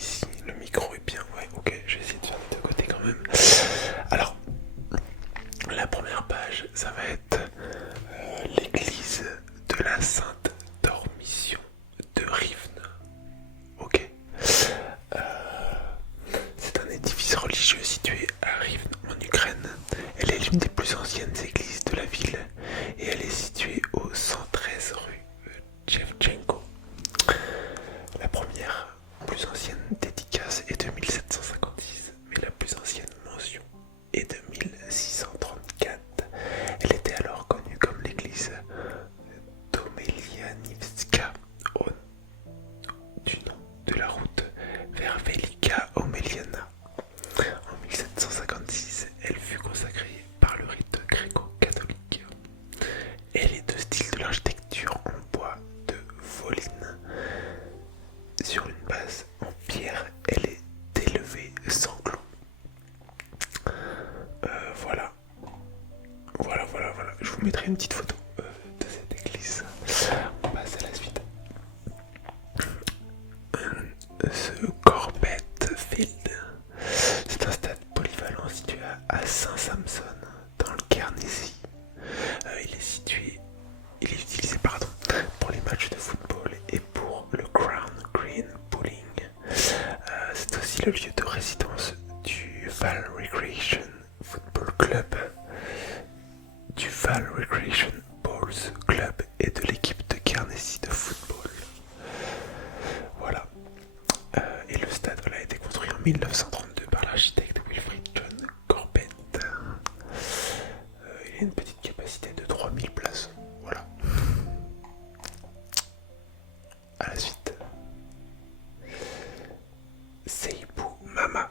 ici, le micro est bien, ouais, ok, je vais essayer de faire les deux côtés quand même. Alors, la première page, ça va être l'église de la Sainte Dormition de Rivne. Ok. C'est un édifice religieux situé à Rivne en Ukraine. Elle est l'une des plus anciennes églises de la ville et elle est située au 113 rue Shevchenko. La première, plus ancienne dédicace est de 1756, mais la plus ancienne mention est de 1634. Elle était alors connue comme l'église d'Omelianivska, du nom de la route vers Velika Omeliana. En 1756, elle fut consacrée par le rite gréco-catholique. Elle est de style de l'architecture en bois de Voline. Sur une base en pierre, elle est élevée sans clous. Voilà. Voilà. Je vous mettrai une petite photo de cette église. On passe à la suite. Ce Corbett Field, c'est un stade polyvalent situé à Saint-Sampson, dans le Guernesey. Il est utilisé pour les matchs de football et pour le Crown Green Bowling. C'est aussi le lieu de résidence du Val Recreation Football Club, du Val Recreation Bowls Club et de l'équipe de Guernesey de football. Voilà. Et le stade a été construit en 1932 par l'architecte Wilfrid John Corbett. Il a une petite capacité de 3000 places. Voilà. À la suite. Seibou Mama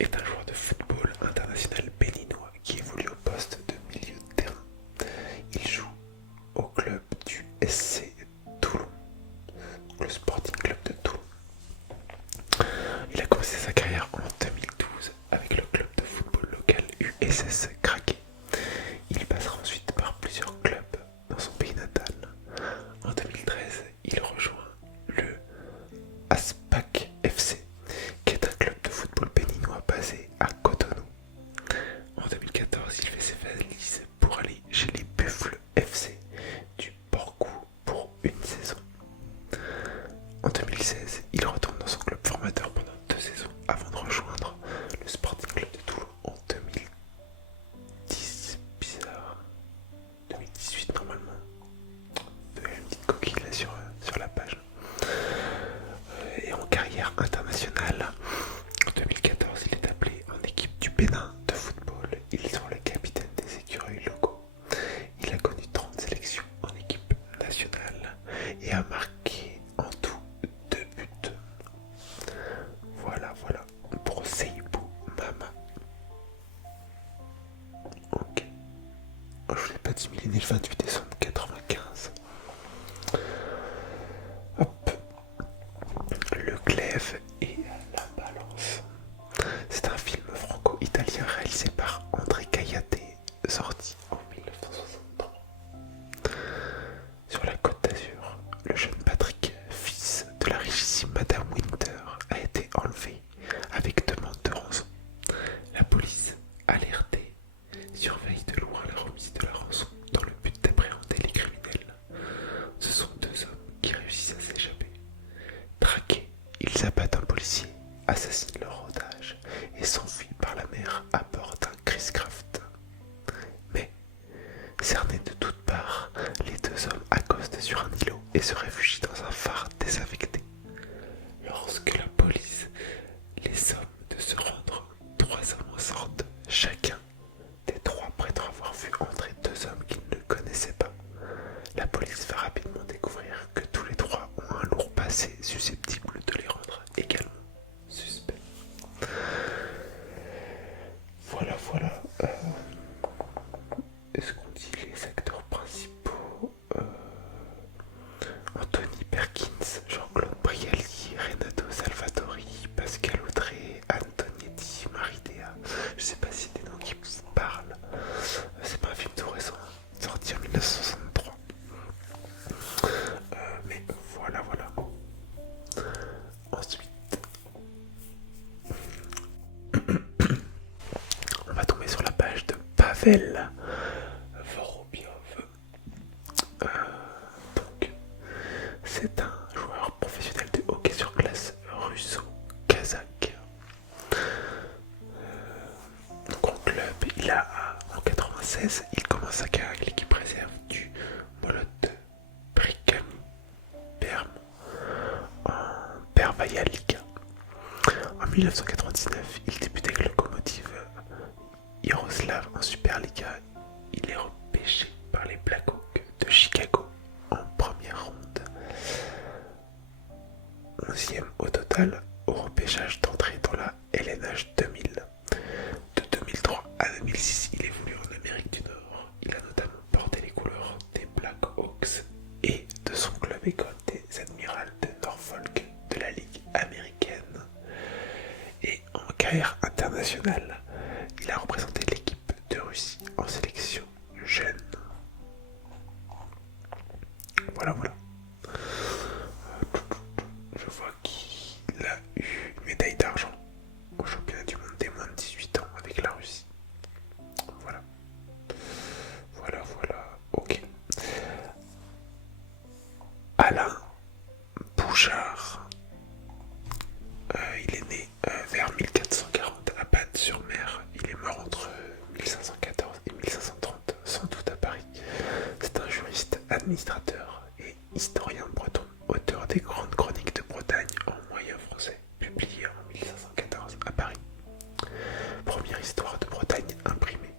est un joueur de football international béninois qui évolue au poste de milieu de terrain. Il joue au club du SC Toulon, le Sporting Club de Toulon. Il a commencé sa carrière en 2012 avec le club de football local USS Kraké. Il passera ensuite par plusieurs clubs dans son pays natal. En 2013, il rejoint le Aspak FC, qui est un club de football béninois basé à Cotonou. En 2014, il fait ses valises pour aller chez les Buffles FC du Porcou pour une saison. En 2016, il retourne dans son club formateur pendant 2 saisons avant de rejoindre le Sporting Club de Toulon en 2010. Bizarre. 2018 normalement. Il y a une petite coquille là sur la page. Et en carrière internationale, en 2014, il est appelé en équipe du Bénin de football. Il est le capitaine des écureuils locaux. Il a connu 30 sélections en équipe nationale et a marqué en tout 2 buts. Voilà pour Seibou Mama. Ok. Je vous l'ai pas dit, mais il est né le 28 décembre 95. Hop. Le glaive et la balance. C'est un film franco-italien Pavel Vorobiov. Donc, c'est un joueur professionnel de hockey sur glace russo-kazakh. Donc en club, en 96, il commence sa carrière avec l'équipe réserve du Molot Brikami Perm en Pervaya Liga. En 1999, il débute avec le Lokomotiv Yaroslav en Superliga. Il est repêché par les Blackhawks de Chicago en première ronde. 11e au total au repêchage d'entrée dans la LNH 2000. De 2003 à 2006, il évolue en Amérique du Nord. Il a notamment porté les couleurs des Blackhawks et de son club école des Admirals de Norfolk de la Ligue américaine. Et en carrière internationale, il a représenté l'équipe de Russie en sélection jeune. Voilà. Je vois qu'il a eu une médaille d'argent au championnat du monde des moins de 18 ans avec la Russie. Voilà. Ok. Alain Bouchard. Il est né vers 1440 à Batte-sur-Mer. Il est mort entre 1514 et 1530, sans doute à Paris. C'est un juriste, administrateur et historien breton, auteur des grandes chroniques de Bretagne en moyen français, publiées en 1514 à Paris. Première histoire de Bretagne imprimée.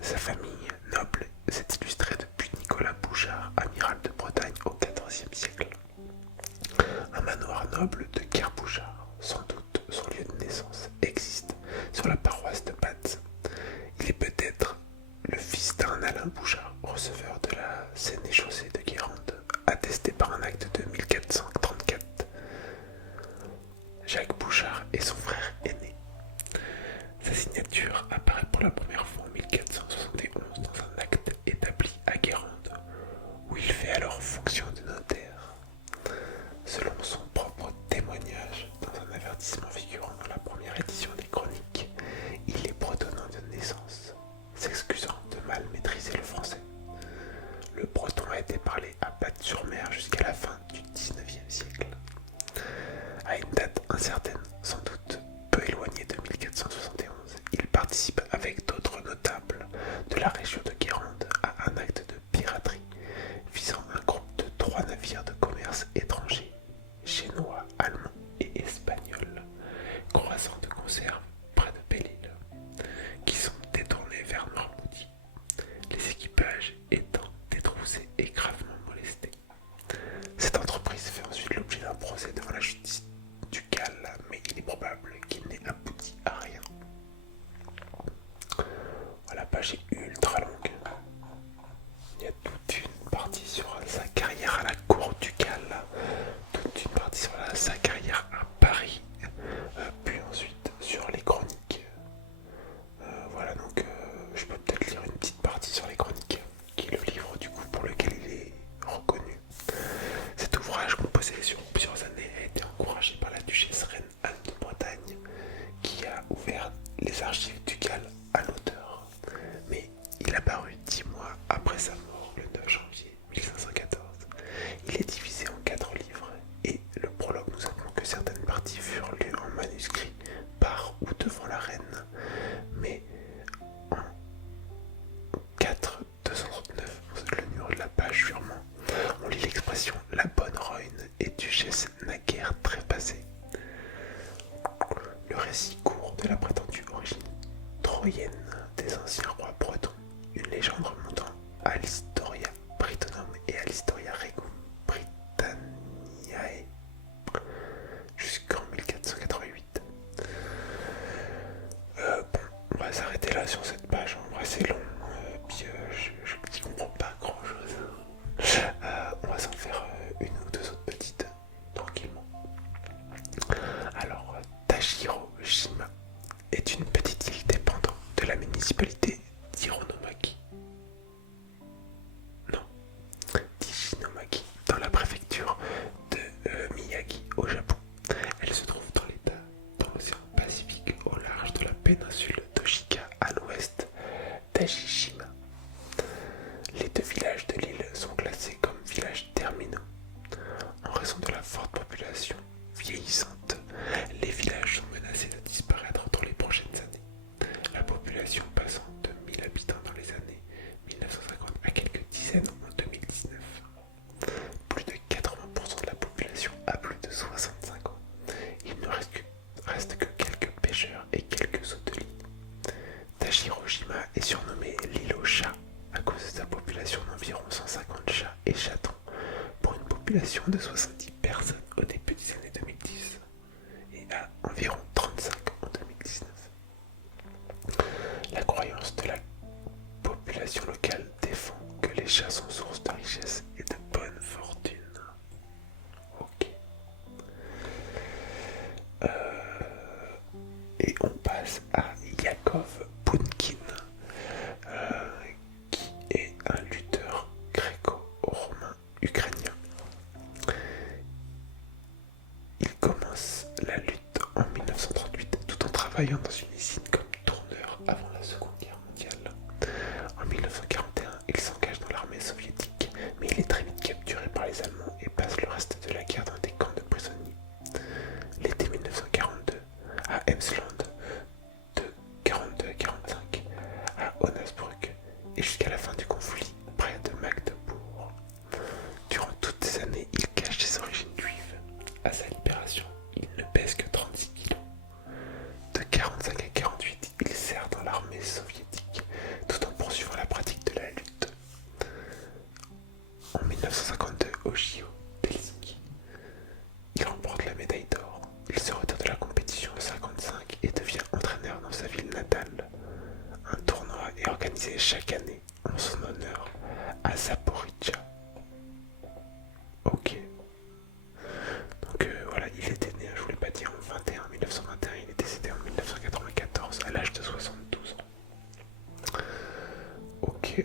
Sa famille noble s'est illustrée depuis Nicolas Bouchard, amiral de Bretagne au XIVe siècle. Un manoir noble de Kerr-Bouchard, sans doute son lieu de naissance, existe sur la paroisse de Batte. Il est peut-être le fils d'un Alain Bouchard, receveur de la sénéchaussée de Guérande, attesté par un acte de 1434. Jacques Bouchard est son frère aîné. Sa signature apparaît pour la première fois en 1471 dans un acte établi à Guérande, où il fait alors fonction de notaire. Selon son propre témoignage, dans un avertissement figurant dans la première édition des chroniques, il est bretonnant de naissance, s'excusant de mal maîtriser le français. Le breton a été parlé à Batte-sur-Mer jusqu'à la fin du XIXe siècle. À une date incertaine, sans doute peu éloignée de 1471, il participe avec d'autres notables de la région de Guérande à un acte de piraterie visant un groupe de 3 navires de commerce étrangers, chinois, allemands et espagnols, croisant de conserve près de Belle-Île, qui sont détournés vers Normandie, les équipages étant détroussés et gravement molestés. Cette entreprise fait ensuite l'objet d'un procès devant la justice ducale, mais il est probable qu'il n'ait abouti à rien. La page est ultra longue. Il y a toute une partie sur sa carrière à la cour ducale, toute une partie sur sa carrière à Paris, puis ensuite sur les chroniques. Voilà, donc je peux peut-être lire une petite partie sur les chroniques, qui est le livre du coup pour lequel il est reconnu. Cet ouvrage, composé sur plusieurs années, a été encouragé par la duchesse reine Anne de Bretagne, qui a ouvert les archives ducales à l'auteur. Mais il a paru 10 mois après sa mort, le 9 janvier 1514. Il est divisé en 4 livres, et le prologue nous apprend que certaines parties furent lues en manuscrit par ou devant la reine, mais en 4:239, le numéro de la page sûrement, on lit l'expression « La bonne Royne et duchesse naguère trépassée ». Le récit court de la prétendue origine troyenne des anciens rois bretons, une légende remontant à l'Historia Britonum et à l'Historia Regum Britanniae jusqu'en 1488. Bon, on va s'arrêter là sur cette page, en vrai c'est long, puis je comprends pas grand chose. On va s'en faire une ou deux autres petites, tranquillement. Alors, Tashiro-jima est une petite île dépendant de la municipalité d'Hironomaki. d'Ishinomaki, dans la préfecture de Miyagi, au Japon. Elle se trouve dans l'État, dans l'océan Pacifique, au large de la péninsule d'Oshika, à l'ouest vieillissante, les villages sont menacés de disparaître dans les prochaines années. La population passant de 1000 habitants dans les années 1950 à quelques dizaines en 2019. Plus de 80% de la population a plus de 65 ans. Il ne reste que quelques pêcheurs et quelques hôteliers. Tajirojima est surnommé l'île aux chats à cause de sa population d'environ 150 chats et chatons pour une population de 70 personnes au début des années 2010 et à environ 35 en 2019. La croyance de la population locale défend que les chats sont source de richesse et de bonne fortune. Ok. Et on passe à Yakov Pounkin, qui est un lutteur gréco-romain ukrainien. Il commence la lutte en 1938 tout en travaillant dans une usine comme tourneur avant la Seconde Guerre mondiale. En 1941, il s'engage dans l'armée soviétique, mais il est très vite capturé par les Allemands et passe le reste de la guerre dans des camps de prisonniers. L'été 1942, à Emsland, de 42 à 45, à Onasbruck, et jusqu'à la fin du conflit, près de Magdebourg. Durant toutes ces années, il cache ses origines juives. À sa libération, il ne pèse que 36 kilos. De 45 à 48, il sert dans l'armée soviétique, tout en poursuivant la pratique de la lutte. En 1952, au JO d'Helsinki, il remporte la médaille d'or. Il se retire de la compétition en 1955 et devient entraîneur dans sa ville natale. Un tournoi est organisé chaque année en son honneur à Zaporizhzhia. Ok. Donc voilà, il était né, je vous l'ai pas dit, en 1921, il est décédé en 1994 à l'âge de 72 ans. Ok.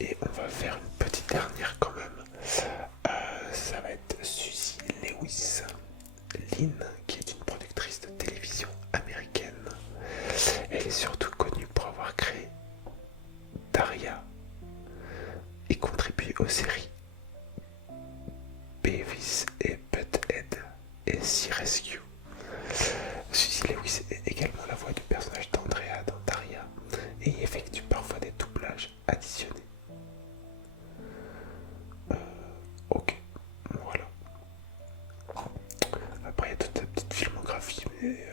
Et on va faire une petite dernière quand même. Ça va être Suzy Lewis Lynn, qui est une productrice de télévision américaine. Elle est surtout connue pour avoir créé Daria et contribué aux séries Beavis et Butthead et Sea Rescue. Suzy Lewis est également la voix du personnage d'Andrea dans Daria et y effectue parfois des doublages additionnés. Ok, voilà. Après il y a toute sa petite filmographie, mais